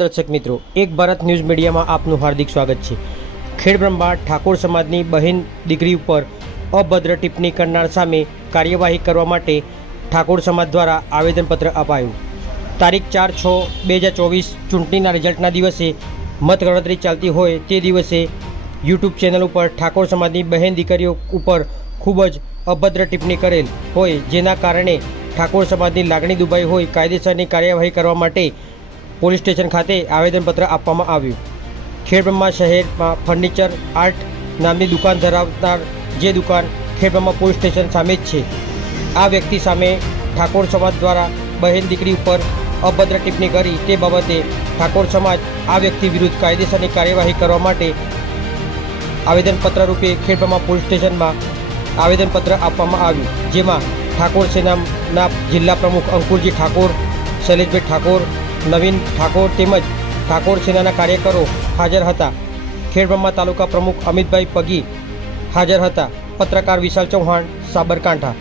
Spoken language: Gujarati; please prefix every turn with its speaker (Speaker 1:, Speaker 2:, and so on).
Speaker 1: દર્શક મિત્રો, એક ભારત ન્યૂઝ મીડિયામાં આપનું હાર્દિક સ્વાગત છે. ખેડબ્રહ્મા ઠાકોર સમાજની બહેન દીકરી ઉપર અભદ્ર ટિપ્પણી કરનાર સામે કાર્યવાહી કરવા માટે ઠાકોર સમાજ દ્વારા આવેદનપત્ર અપાયું. તારીખ ચાર છ બે હજાર ચોવીસ ચૂંટણીના રિઝલ્ટના દિવસે મતગણતરી ચાલતી હોય તે દિવસે યુટ્યુબ ચેનલ ઉપર ઠાકોર સમાજની બહેન દીકરીઓ ઉપર ખૂબ જ અભદ્ર ટિપ્પણી કરેલ હોય જેના કારણે ઠાકોર સમાજની લાગણી દુભાઈ હોય, કાયદેસરની કાર્યવાહી કરવા માટે પોલીસ સ્ટેશન ખાતે આવેદનપત્ર આપવામાં આવ્યું. ખેડબ્રહ્મા શહેરમાં ફર્નિચર, આર્ટ નામની દુકાન ધરાવનાર જે દુકાન ખેડબ્રહ્મા પોલીસ સ્ટેશન સામે જ છે. આ વ્યક્તિ સામે ઠાકોર સમાજ દ્વારા બહેન દીકરી ઉપર અભદ્ર ટિપ્પણી કરી તે બાબતે ઠાકોર સમાજ આ વ્યક્તિ વિરુદ્ધ કાયદેસરની કાર્યવાહી કરવા માટે આવેદનપત્ર રૂપે ખેડબ્રહ્મા પોલીસ સ્ટેશનમાં આવેદનપત્ર આપવામાં આવ્યું, જેમાં ઠાકોર સેનાના જિલ્લા પ્રમુખ અંકુરજી ઠાકોર, શૈલેષભાઈ ઠાકોર નવીન ઠાકોર તેમજ ઠાકોર સેનાના કાર્યકરો હાજર હતા. ખેડબ્રહ્મા તાલુકા પ્રમુખ અમિતભાઈ પગી હાજર હતા. પત્રકાર વિશાલ ચૌહાણ, સાબરકાંઠા.